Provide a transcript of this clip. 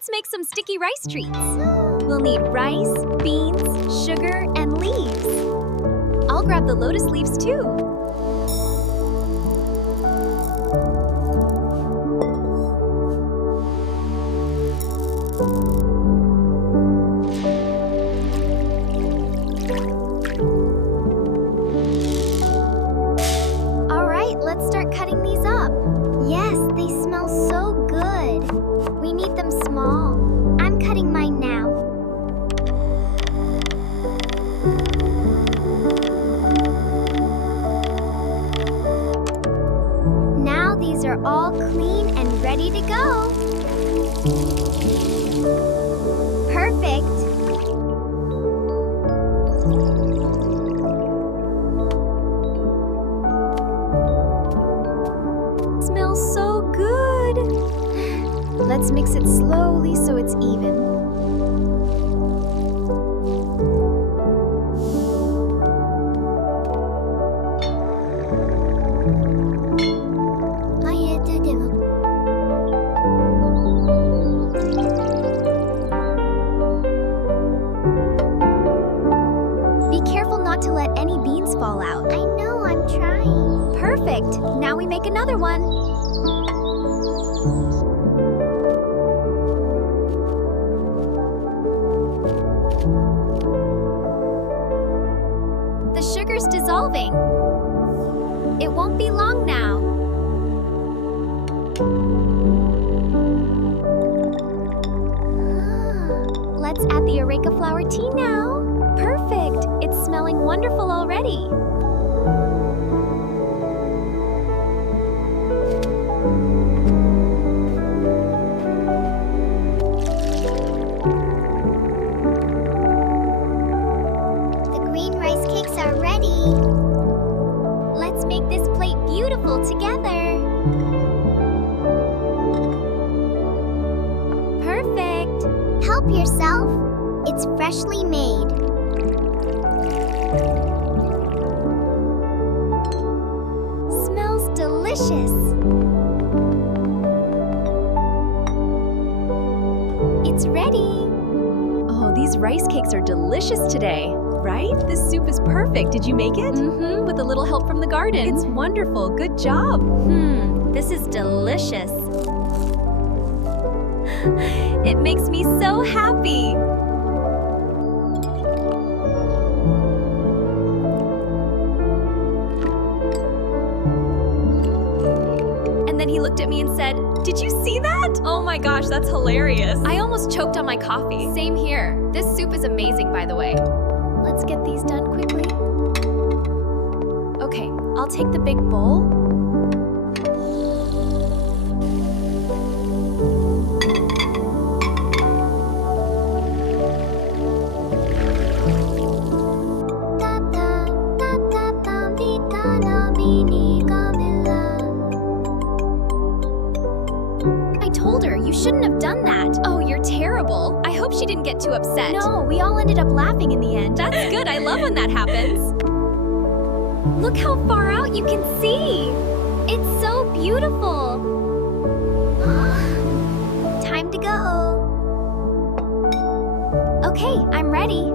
Let's make some sticky rice treats. We'll need rice, beans, sugar, and leaves. I'll grab the lotus leaves too. All right, let's start cutting these up. Yes, they smell so good. We need them small. I'm cutting mine now. Now these are all clean and ready to go. Perfect. Smells so good. Let's mix it slowly so it's even. Be careful not to let any beans fall out. I know, I'm trying. Perfect. Now we make another one. The sugar's dissolving. It won't be long now. Let's add the areca flower tea now. Perfect. It's smelling wonderful already. The green rice cakes are ready. Let's make this plate beautiful together. Perfect. Help yourself. It's freshly made. Smells delicious. It's ready. Oh, these rice cakes are delicious today, right? This soup is perfect. Did you make it? Mm-hmm, with a little help from the garden. It's wonderful. Good job. This is delicious. It makes me so happy. And then he looked at me and said, "Did you see that?" Oh my gosh, that's hilarious. I almost choked on my coffee. Same here. This soup is amazing, by the way. Let's get these done quickly. Okay, I'll take the big bowl. I told her you shouldn't have done that. Oh, you're terrible. I hope she didn't get too upset. No, we all ended up laughing in the end. That's good. I love when that happens. Look how far out you can see. It's so beautiful. Time to go. Okay, I'm ready.